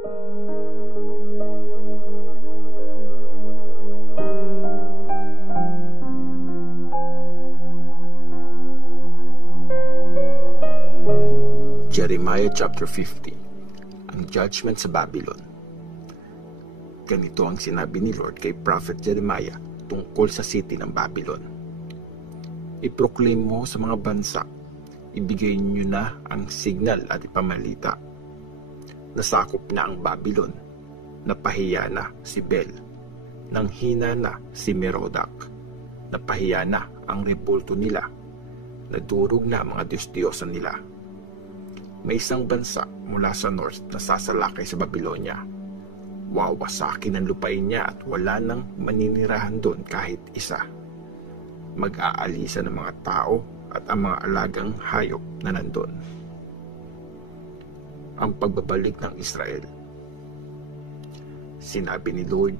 Jeremiah chapter 50. Ang judgment sa Babylon. Ganito ang sinabi ni Lord kay Prophet Jeremiah tungkol sa city ng Babylon. I-proclaim mo sa mga bansa, ibigay niyo na ang signal at ipamalita. Nasakop na ang Babylon, napahiya na si Bel, nanghina na si Merodach, napahiya na ang rebulto nila, nadurog na ang mga Diyos-Diyosan nila. May isang bansa mula sa north na sasalakay sa Babylonia. Wawasakin ang lupain niya at wala nang maninirahan doon kahit isa. Mag-aalisa ng mga tao at ang mga alagang hayop na nandun. Ang pagbabalik ng Israel. Sinabi ni Lord,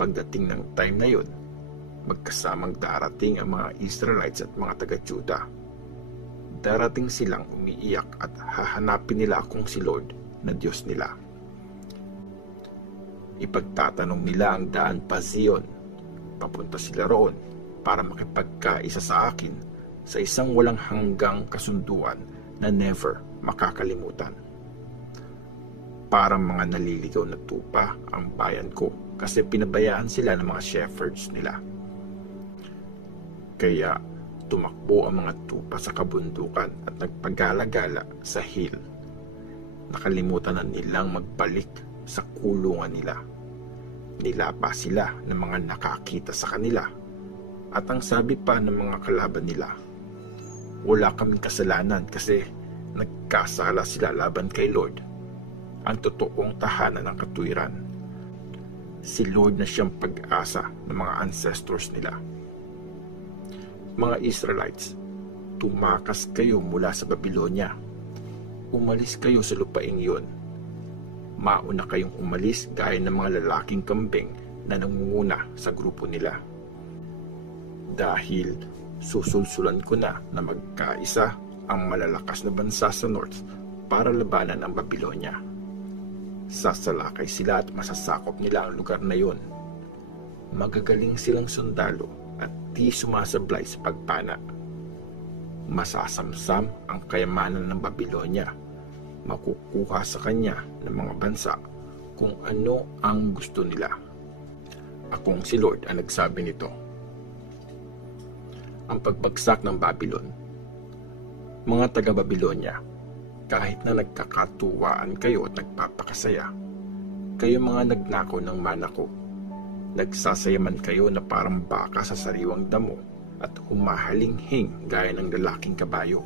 pagdating ng time na yun, magkasamang darating ang mga Israelites at mga taga-Juda. Darating silang umiiyak at hahanapin nila akong si Lord na Diyos nila. Ipagtatanong nila ang daan pa Zion. Papunta sila roon para makipagkaisa sa akin sa isang walang hanggang kasunduan na never makakalimutan. Parang mga naliligaw na tupa ang bayan ko kasi pinabayaan sila ng mga shepherds nila. Kaya tumakbo ang mga tupa sa kabundukan at nagpagala-gala sa hill. Nakalimutan na nilang magbalik sa kulungan nila. Nilapa sila ng mga nakakita sa kanila. At ang sabi pa ng mga kalaban nila, wala kaming kasalanan kasi nagkasala sila laban kay Lord, ang totoong tahanan ng katuwiran. Si Lord na siyang pag-asa ng mga ancestors nila. Mga Israelites, tumakas kayo mula sa Babylonia. Umalis kayo sa lupaing iyon. Mauna kayong umalis gaya ng mga lalaking kambing na nangunguna sa grupo nila. Dahil susulsulan ko na magkaisa ang malalakas na bansa sa north para labanan ang Babylonia. Sasalakay sila at masasakop nila ang lugar na iyon. Magagaling silang sundalo at di sumasablay sa pagpana. Masasamsam ang kayamanan ng Babylonia. Makukuha sa kanya ng mga bansa kung ano ang gusto nila. Akong si Lord ang nagsabi nito. Ang pagbagsak ng Babylon. Mga taga-Babylonia, kahit na nagkakatuwaan kayo at nagpapakasaya, kayo mga nagnakaw ng mana ko. Nagsasayaman kayo na parang baka sa sariwang damo at humahalinghing gaya ng lalaking kabayo.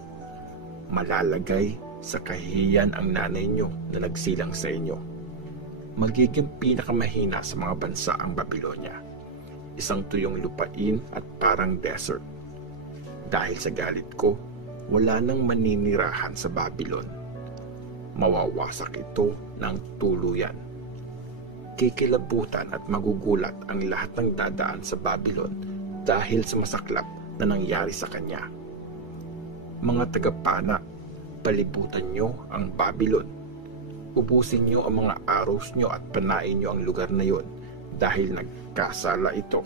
Malalagay sa kahihiyan ang nanay nyo na nagsilang sa inyo. Magiging pinakamahina sa mga bansa ang Babylonia. Isang tuyong lupain at parang desert. Dahil sa galit ko, wala nang maninirahan sa Babylon. Mawawasak ito ng tuluyan. Kikilabutan at magugulat ang lahat ng dadaan sa Babylon dahil sa masaklap na nangyari sa kanya. Mga tagapana, palibutan nyo ang Babylon. Ubusin nyo ang mga arrows nyo at panain nyo ang lugar na yon dahil nagkasala ito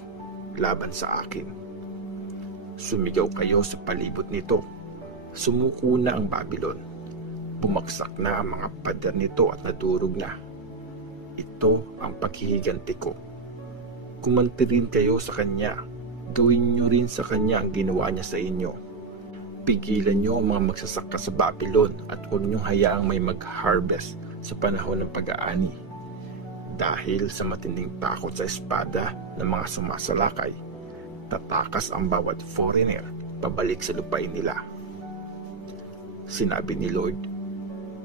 laban sa akin. Sumigaw kayo sa palibot nito. Sumuko na ang Babylon. Bumagsak na ang mga pader nito at nadurog na. Ito ang paghihiganti ko. Kumanti rin kayo sa kanya. Gawin nyo rin sa kanya ang ginawa niya sa inyo. Pigilan nyo ang mga magsasaka sa Babylon at huwag nyo hayaang may mag-harvest sa panahon ng pag-aani. Dahil sa matinding takot sa espada ng mga sumasalakay, tatakas ang bawat foreigner pabalik sa lupain nila. Sinabi ni Lord,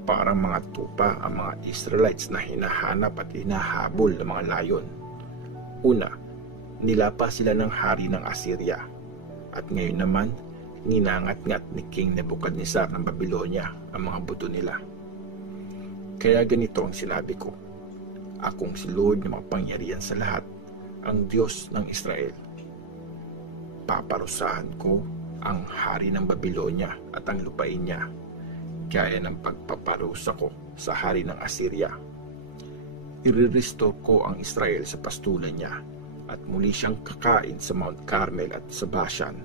parang mga tupa ang mga Israelites na hinahanap at hinahabol ng mga layon. Una, nilapa sila ng hari ng Assyria, at ngayon naman, ninangat-ngat ni King Nebuchadnezzar ng Babylonia ang mga buto nila. Kaya ganito ang sinabi ko, akong si Lord na makapangyarihan sa lahat, ang Diyos ng Israel. Paparusahan ko ang hari ng Babylonia at ang lupain niya, gaya ng pagpaparusa ko sa hari ng Assyria. Irirestore ko ang Israel sa pastulan niya at muli siyang kakain sa Mount Carmel at sa Bashan,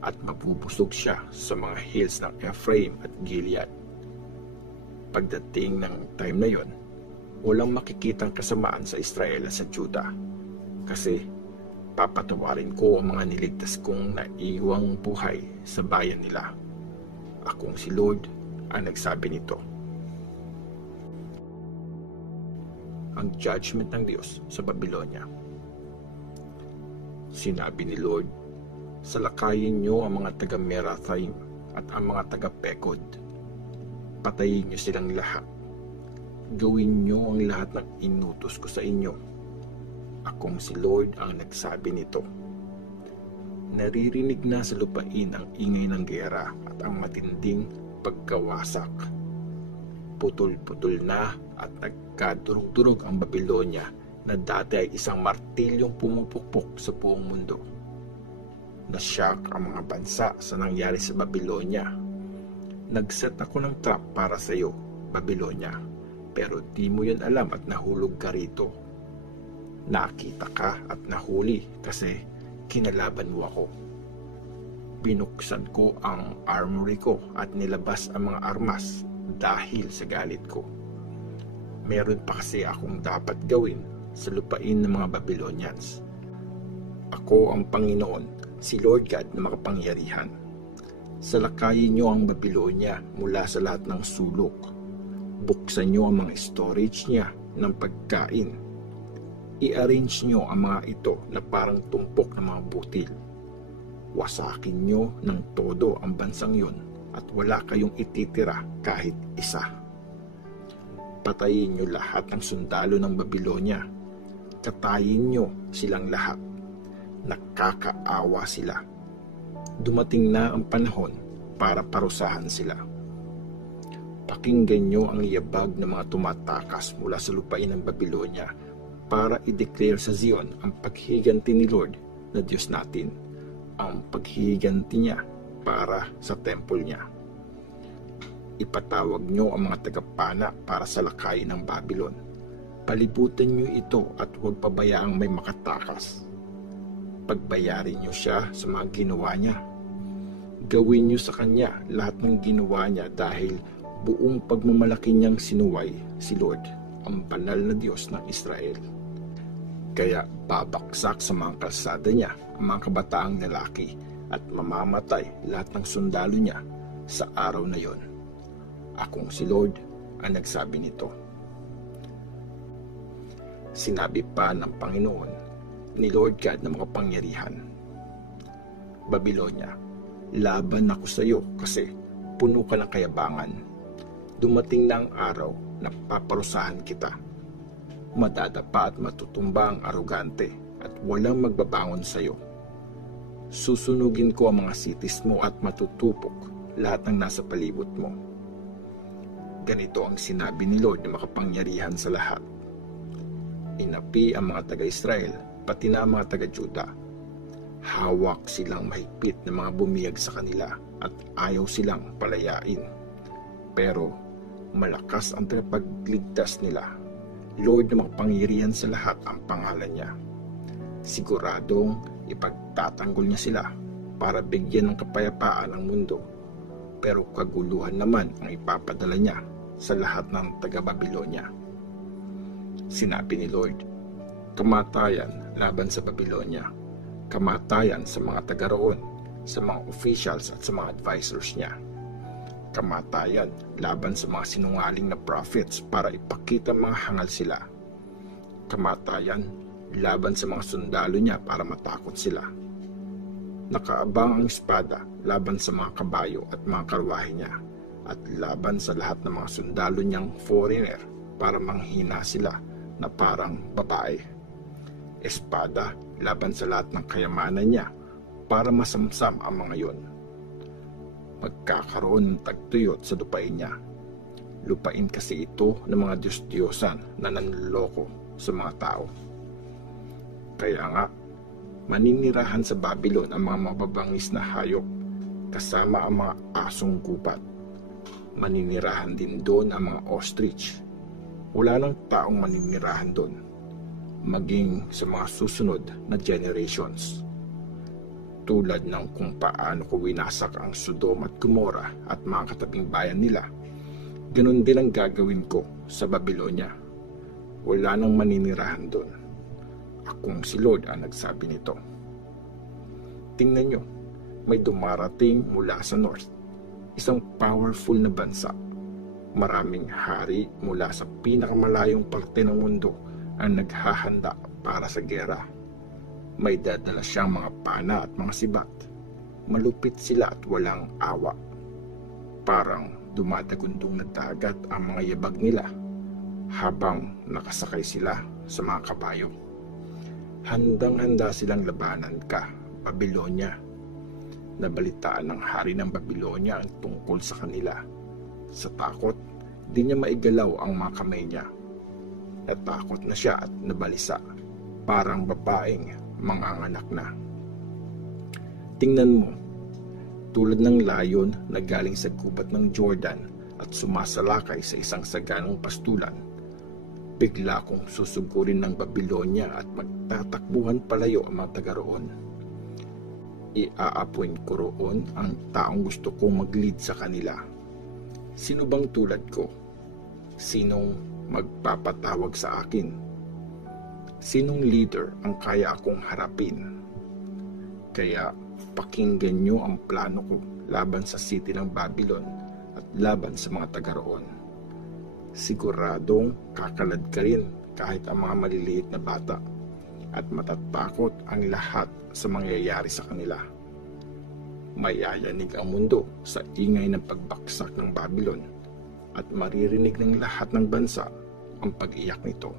at mabubusog siya sa mga hills ng Ephraim at Gilead. Pagdating ng time na yon, walang makikitang kasamaan sa Israel at sa Juda, kasi papatawarin ko ang mga niligtas kong naiwang buhay sa bayan nila. Akong si Lord ang nagsabi nito. Ang judgment ng Diyos sa Babylonia. Sinabi ni Lord, salakayin niyo ang mga taga-Merathaim at ang mga taga-Pekod. Patayin niyo silang lahat. Gawin niyo ang lahat ng inutos ko sa inyo. Akong si Lord ang nagsabi nito. Naririnig na sa lupain ang ingay ng gera at ang matinding pagkawasak. Putol-putol na at nagkadurog-durog ang Babylonia na dati ay isang martilyong pumupukpok sa buong mundo. Nasyak ang mga bansa sa nangyari sa Babylonia. Nagset ako ng trap para sa iyo, Babylonia, pero di mo yan alam at nahulog ka rito. Nakita ka at nahuli kasi kinalaban mo ako. Binuksan ko ang armory ko at nilabas ang mga armas dahil sa galit ko. Meron pa kasi akong dapat gawin sa lupain ng mga Babylonians. Ako ang Panginoon, si Lord God na makapangyarihan. Salakayin niyo ang Babylonia mula sa lahat ng sulok. Buksan niyo ang mga storage niya ng pagkain. I-arrange niyo ang mga ito na parang tumpok ng mga butil. Wasakin niyo ng todo ang bansang yun at wala kayong ititira kahit isa. Patayin niyo lahat ng sundalo ng Babylonia. Katayin niyo silang lahat. Nakakaawa sila. Dumating na ang panahon para parusahan sila. Pakinggan niyo ang yabag ng mga tumatakas mula sa lupain ng Babylonia para i-declare sa Zion ang paghiganti ni Lord na Diyos natin, ang paghiganti niya para sa temple niya. Ipatawag niyo ang mga tagapana para salakayin ng Babylon. Palibutan niyo ito at huwag pabayaang may makatakas. Pagbayarin niyo siya sa mga ginawa niya. Gawin niyo sa kanya lahat ng ginawa niya dahil buong pagmamalaki niyang sinuway si Lord, ang banal na Diyos ng Israel. Kaya babaksak sa mga kalsada niya ang mga kabataang lalaki at mamamatay lahat ng sundalo niya sa araw na yon. Akong si Lord ang nagsabi nito. Sinabi pa ng Panginoon, ni Lord God na makapangyarihan, Babylonia, laban ako sa iyo kasi puno ka ng kayabangan. Dumating na ang araw na paparusahan kita. Madadapa at matutumba ang arogante at walang magbabangon sa iyo. Susunugin ko ang mga cities mo at matutupok lahat ng nasa palibot mo. Ganito ang sinabi ni Lord na makapangyarihan sa lahat. Inapi ang mga taga-Israel, pati na ang mga taga-Juda. Hawak silang mahigpit na mga bumiyag sa kanila at ayaw silang palayain. Pero malakas ang tagapagligtas nila. Lord na makapangyarihan sa lahat ang pangalan niya. Siguradong ipagtatanggol niya sila para bigyan ng kapayapaan ang mundo. Pero kaguluhan naman ang ipapadala niya sa lahat ng taga-Babylonia. Sinabi ni Lord, kamatayan laban sa Babylonia, kamatayan sa mga taga roon, sa mga officials at sa mga advisors niya. Kamatayan laban sa mga sinungaling na prophets para ipakita mga hangal sila. Kamatayan laban sa mga sundalo niya para matakot sila. Nakaabang ang espada laban sa mga kabayo at mga karwahe niya at laban sa lahat ng mga sundalo niyang foreigner para manghina sila na parang babae. Espada laban sa lahat ng kayamanan niya para masamsam ang mga yon. Magkakaroon ng tagtuyot sa lupain niya. Lupain kasi ito ng mga Diyos-Diyosan na nanloloko sa mga tao. Kaya nga, maninirahan sa Babylon ang mga mababangis na hayop kasama ang mga asong gubat. Maninirahan din doon ang mga ostrich. Wala nang taong maninirahan doon, maging sa mga susunod na generations. Tulad ng kung paano ko winasak ang Sodom at Gomora at mga katabing bayan nila, ganun din ang gagawin ko sa Babylonia. Wala nang maninirahan doon. Akong si Lord ang nagsabi nito. Tingnan nyo, may dumarating mula sa north, isang powerful na bansa. Maraming hari mula sa pinakamalayong parte ng mundo ang naghahanda para sa gera. May dadala siyang mga pana at mga sibat. Malupit sila at walang awa. Parang dumadagundong na dagat ang mga yabag nila habang nakasakay sila sa mga kabayo. Handang-handa silang labanan ka, Babylonia. Nabalitaan ng hari ng Babylonia ang tungkol sa kanila. Sa takot, di niya maigalaw ang mga kamay niya. Natakot na siya at nabalisa, parang babaeng manganganak na. Tingnan mo, tulad ng layon na galing sa gubat ng Jordan at sumasalakay sa isang saganang pastulan, bigla kong susugurin ng Babylonia at magtatakbuhan palayo ang mga taga roon. Iaapuin ko roon ang taong gusto kong mag-lead sa kanila. Sino bang tulad ko? Sinong magpapatawag sa akin? Sinong leader ang kaya akong harapin? Kaya pakinggan nyo ang plano ko laban sa city ng Babylon at laban sa mga taga roon. Siguradong kakalad ka rin kahit ang mga maliliit na bata, at matatakot ang lahat sa mangyayari sa kanila. Mayayanig ang mundo sa ingay ng pagbaksak ng Babylon at maririnig ng lahat ng bansa ang pag-iyak nito.